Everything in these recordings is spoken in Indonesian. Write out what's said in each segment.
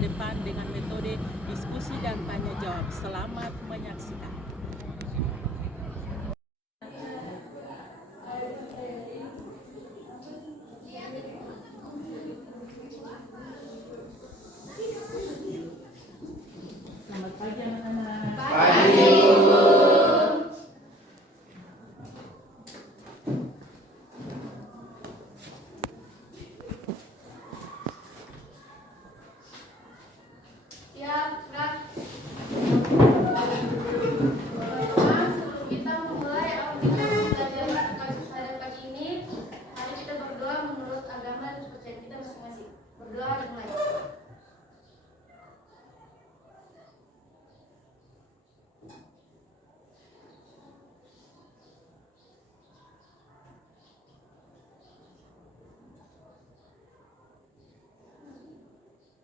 masa depan dengan metode diskusi dan tanya jawab. Selamat menyaksikan. Selamat pagi anak-anak. Pagi, Bu. Ya, Kak. Sebelum kita memulai pelajaran pada pagi ini, mari kita berdoa menurut agama dan kepercayaan kita masing-masing. Berdoa dimulai.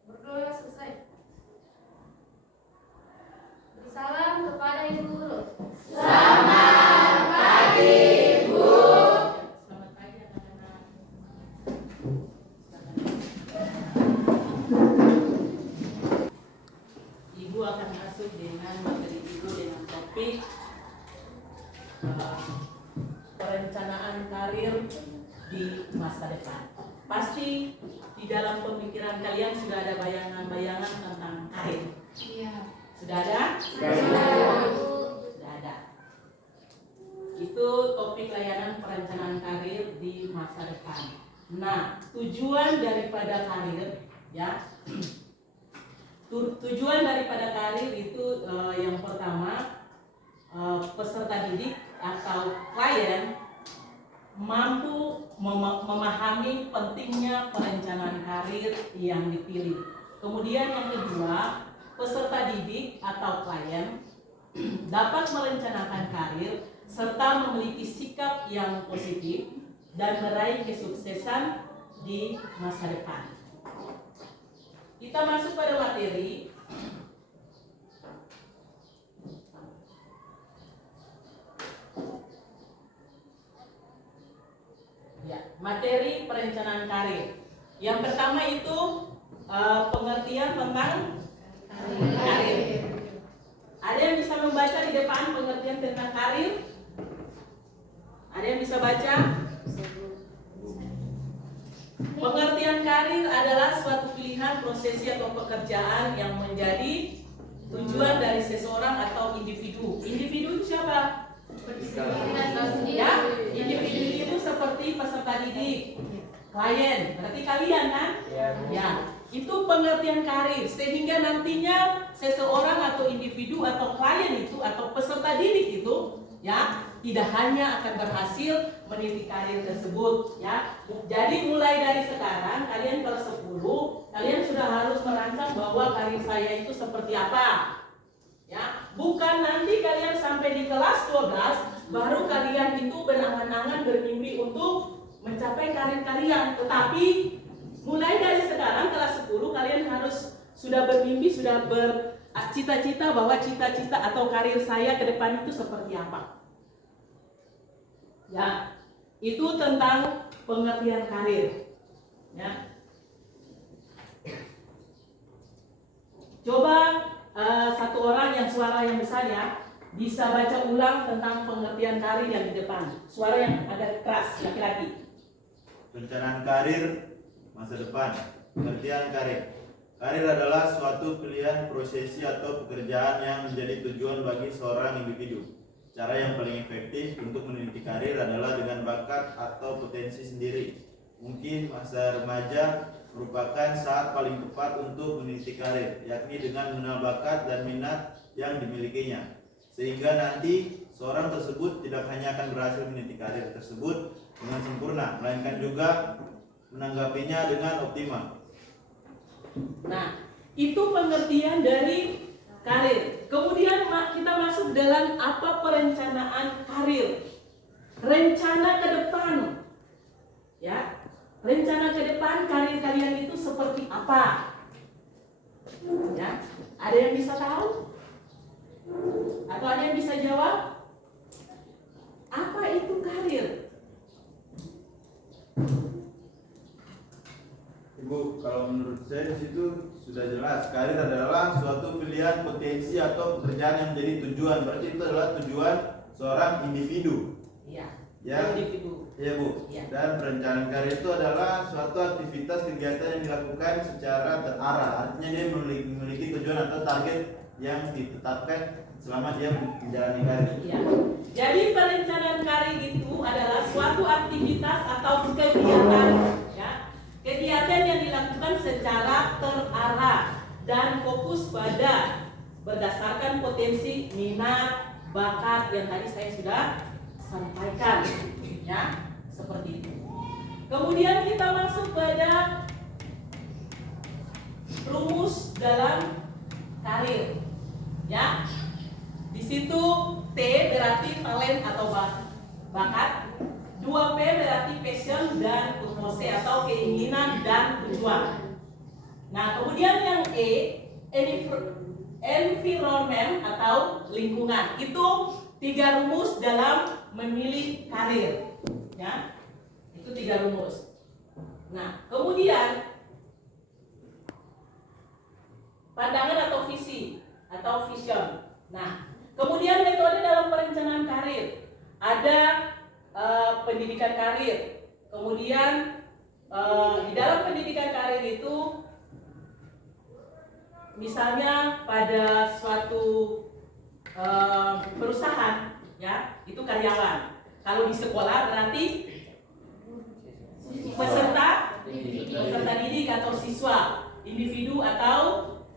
Berdoa selesai. Beri salam kepada Ibu Guru. Selamat pagi, Bu. Selamat pagi anak-anak. Ibu akan masuk dengan materi Ibu dengan topik perencanaan karir di masa depan. Pasti di dalam pemikiran kalian sudah ada bayangan-bayangan tentang karir. Iya. Sudah ada? Sudah. Sudah ada. Itu topik layanan perencanaan karir di masa depan. Nah, tujuan daripada karir, ya, tujuan daripada karir itu yang pertama, peserta didik atau klien mampu memahami pentingnya perencanaan karir yang dipilih. Kemudian yang kedua, peserta didik atau klien dapat merencanakan karir serta memiliki sikap yang positif dan meraih kesuksesan di masa depan. Kita masuk pada materi. Ya, materi perencanaan karir. Yang pertama itu pengertian tentang karir. Ada yang bisa membaca di depan pengertian tentang karir? Ada yang bisa baca? Pengertian karir adalah suatu pilihan, profesi atau pekerjaan yang menjadi tujuan dari seseorang atau individu. Individu itu siapa? Ya, individu itu seperti peserta didik, klien, berarti kalian kan? Ya, itu pengertian karir. Sehingga nantinya seseorang atau individu atau klien itu atau peserta didik itu, ya, tidak hanya akan berhasil meniti karir tersebut, ya. Jadi mulai dari sekarang kalian kelas 10, kalian sudah harus merancang bahwa karir saya itu seperti apa. Ya, bukan nanti kalian sampai di kelas 12 baru kalian itu berangan-angan bermimpi untuk mencapai karir kalian, tetapi mulai dari sekarang kelas 10 kalian harus sudah bermimpi, sudah bercita-cita bahwa cita-cita atau karir saya ke depan itu seperti apa. Ya, itu tentang pengertian karir. Ya. Coba satu orang yang suara yang besar ya, bisa baca ulang tentang pengertian karir yang di depan. Suara yang agak keras, laki-laki. Perencanaan karir masa depan. Pengertian karir. Karir adalah suatu pilihan, profesi atau pekerjaan yang menjadi tujuan bagi seorang individu. Cara yang paling efektif untuk meneliti karir adalah dengan bakat atau potensi sendiri. Mungkin masa remaja merupakan saat paling tepat untuk meneliti karir, yakni dengan mengenal bakat dan minat yang dimilikinya. Sehingga nanti seorang tersebut tidak hanya akan berhasil meneliti karir tersebut dengan sempurna, melainkan juga menanggapinya dengan optimal. Nah, itu pengertian dari karir. Kemudian kita masuk dalam apa perencanaan karir. Rencana ke depan. Ya. Rencana ke depan karir kalian itu seperti apa? Ya. Ada yang bisa tahu? Atau ada yang bisa jawab? Apa itu karir? Ibu, kalau menurut saya di situ sudah jelas, karir adalah suatu pilihan potensi atau pekerjaan yang menjadi tujuan. Berarti itu adalah tujuan seorang individu. Iya. Ya. Individu. Iya Bu. Ya. Dan perencanaan karir itu adalah suatu aktivitas kegiatan yang dilakukan secara terarah. Artinya dia memiliki tujuan atau target yang ditetapkan selama dia menjalani karir. Iya. Jadi perencanaan karir itu adalah suatu aktivitas atau kegiatan, ya, kegiatan yang dilakukan secara terarah dan fokus pada berdasarkan potensi, minat, bakat yang tadi saya sudah sampaikan, ya, seperti itu. Kemudian kita masuk pada rumus dalam karir, ya. Di situ T berarti talent atau bakat, 2P berarti passion dan purpose atau keinginan dan tujuan. Nah, kemudian yang E, environment atau lingkungan. Itu 3 rumus dalam memilih karir, ya. Itu 3 rumus. Nah, kemudian pandangan atau visi atau vision. Nah, kemudian metode dalam perencanaan karir. Ada pendidikan karir. Kemudian di dalam pendidikan karir itu misalnya pada suatu perusahaan, ya, itu karyawan. Kalau di sekolah berarti peserta didik atau siswa, individu atau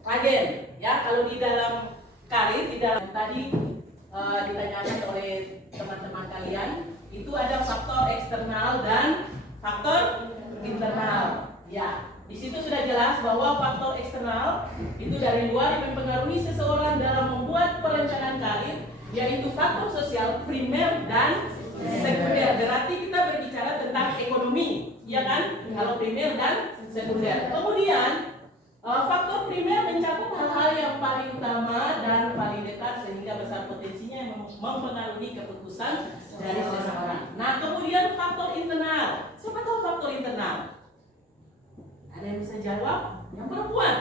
klien, ya. Kalau di dalam karir, di dalam tadi ditanyakan oleh teman-teman kalian, itu ada faktor eksternal dan faktor internal, ya. Di situ sudah jelas bahwa faktor eksternal itu dari luar yang mempengaruhi seseorang dalam membuat perencanaan karir, yaitu faktor sosial primer dan sekunder. Berarti kita berbicara tentang ekonomi, ya kan? Kalau primer dan sekunder. Kemudian faktor primer mencakup hal-hal yang paling utama dan paling dekat sehingga besar potensinya yang mempengaruhi keputusan dari seseorang. Nah, kemudian faktor internal. Siapa tahu faktor internal? Ada yang bisa jawab? Yang perempuan,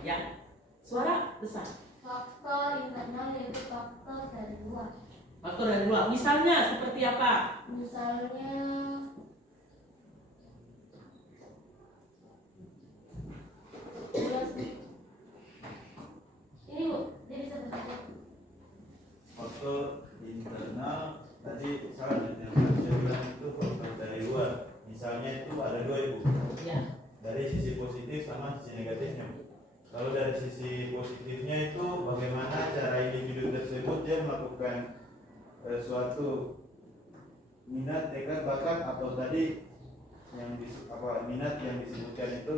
ya. Suara besar. Faktor internal yaitu faktor dari luar. Faktor dari luar. Misalnya seperti apa? Misalnya ini Bu, dia bisa berkata. Faktor internal tadi salah yang saya bilang itu faktor dari luar. Misalnya itu ada 2 Ibu. Ya. Dari sisi positif sama sisi negatifnya. Kalau dari sisi positifnya itu bagaimana cara individu tersebut dia melakukan suatu minat, tekad, bakat atau tadi yang minat yang disebutkan itu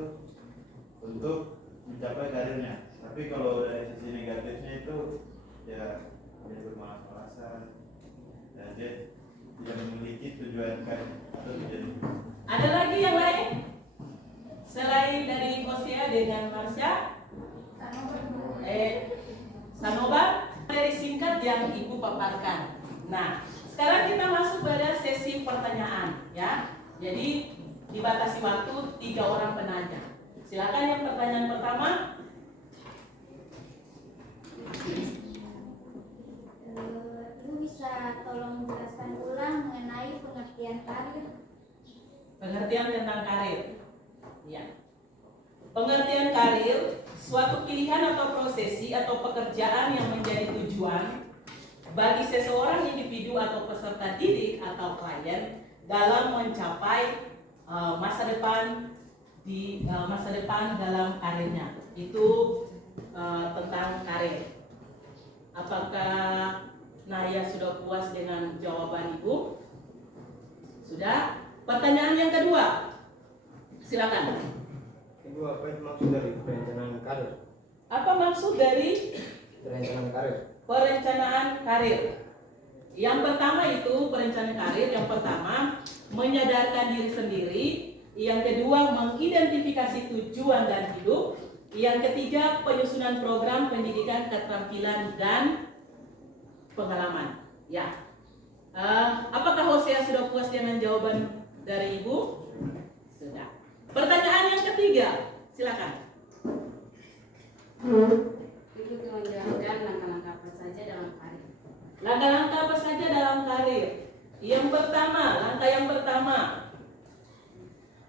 untuk mencapai karirnya. Tapi kalau dari sisi negatifnya itu ya dia bermalas-malasan dan dia tidak memiliki tujuan karir atau tujuan. Ada lagi yang lain? Selain dari Osia dengan Marsha, Sanoba, dari singkat yang Ibu paparkan. Nah, sekarang kita masuk pada sesi pertanyaan, ya. Jadi dibatasi waktu 3 orang penanya. Silakan yang pertanyaan pertama. Ibu bisa tolong menjelaskan ulang mengenai pengertian karir? Pengertian tentang karir. Ya. Pengertian karir, suatu pilihan atau prosesi atau pekerjaan yang menjadi tujuan bagi seseorang individu atau peserta didik atau klien dalam mencapai masa depan dalam karirnya. Itu tentang karir. Apakah Naya sudah puas dengan jawaban Ibu? Sudah? Pertanyaan yang kedua. Silakan. Ibu, apa itu maksud dari perencanaan karir? Apa maksud dari Perencanaan karir. perencanaan karir? Yang pertama itu perencanaan karir. Yang pertama menyadarkan diri sendiri. Yang kedua mengidentifikasi tujuan dan hidup. Yang ketiga penyusunan program pendidikan, keterampilan dan pengalaman. Ya. Apakah Hosea sudah puas dengan jawaban dari Ibu? Sudah. Pertanyaan yang ketiga, silakan. Ibu tolong jelaskan langkah-langkah apa saja dalam karir. Langkah-langkah apa saja dalam karir? Langkah yang pertama,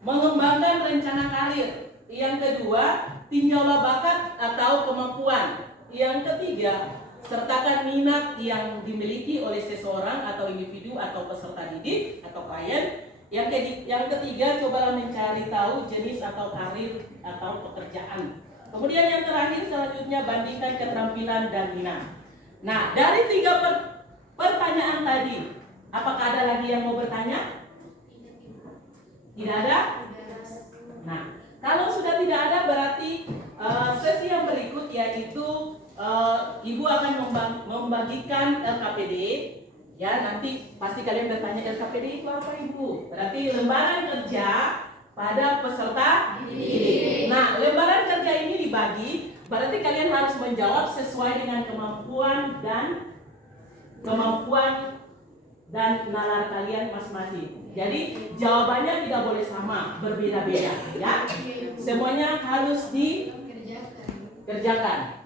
mengembangkan rencana karir. Yang kedua, tinjaulah bakat atau kemampuan. Yang ketiga, sertakan minat yang dimiliki oleh seseorang atau individu atau peserta didik atau klien. Yang ketiga, cobalah mencari tahu jenis atau karir atau pekerjaan. Kemudian yang terakhir, selanjutnya bandingkan keterampilan dan minat. Nah, dari 3 pertanyaan tadi, apakah ada lagi yang mau bertanya? Tidak ada? Nah, kalau sudah tidak ada, berarti sesi yang berikut yaitu Ibu akan membagikan LKPD. Ya, nanti pasti kalian bertanya LKPD itu apa, Ibu? Berarti lembaran kerja pada peserta didik. Nah, lembaran kerja ini dibagi, berarti kalian harus menjawab sesuai dengan kemampuan dan nalar kalian masing-masing. Jadi jawabannya tidak boleh sama, berbeda-beda, ya. Semuanya harus dikerjakan.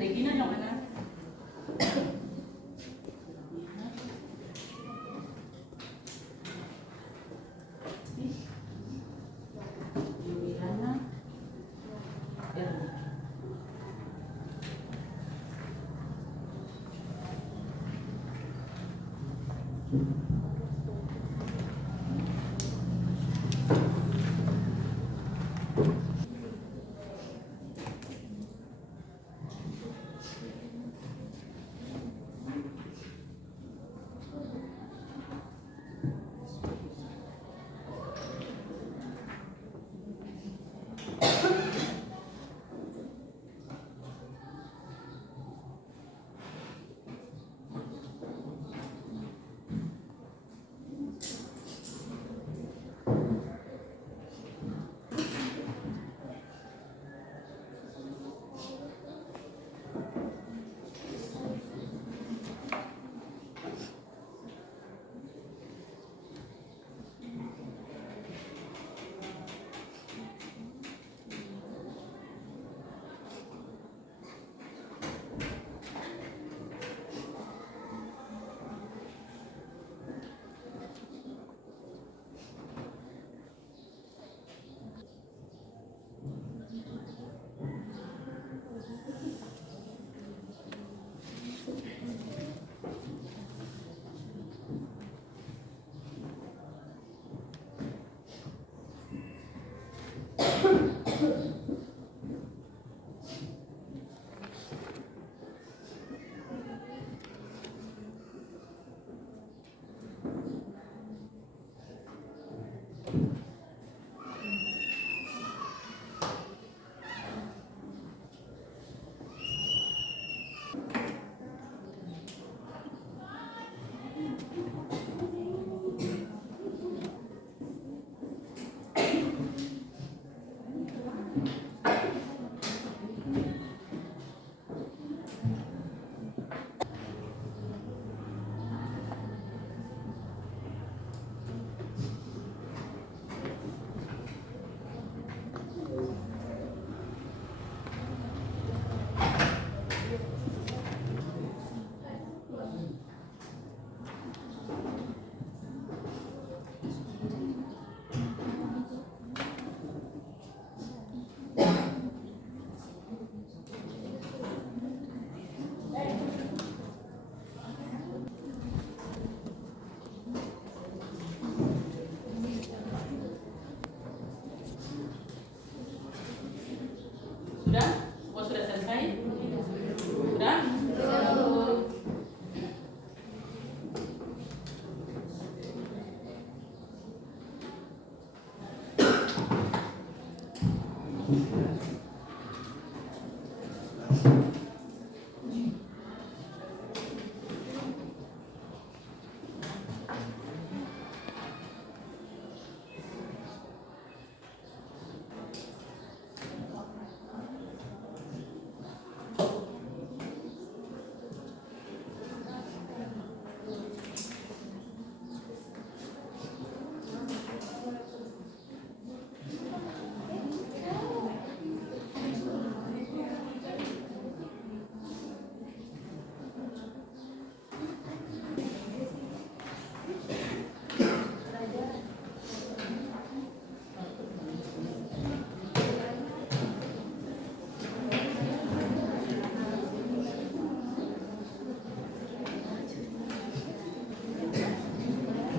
Regina yang mana?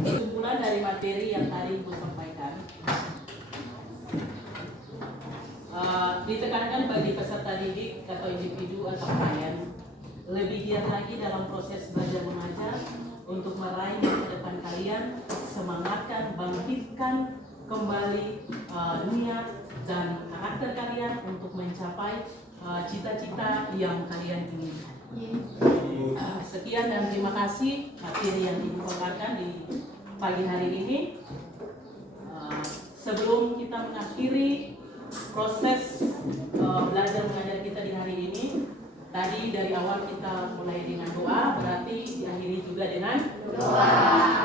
Kesimpulan dari materi yang tadi Ibu sampaikan, ditekankan bagi peserta didik atau individu atau klien lebih giat lagi dalam proses belajar mengajar untuk meraih masa depan kalian, semangatkan, bangkitkan kembali niat dan karakter kalian untuk mencapai cita-cita yang kalian inginkan. Sekian dan terima kasih materi yang dibawakan di pagi hari ini. Sebelum kita mengakhiri proses belajar mengajar kita di hari ini, tadi dari awal kita mulai dengan doa, berarti diakhiri juga dengan doa.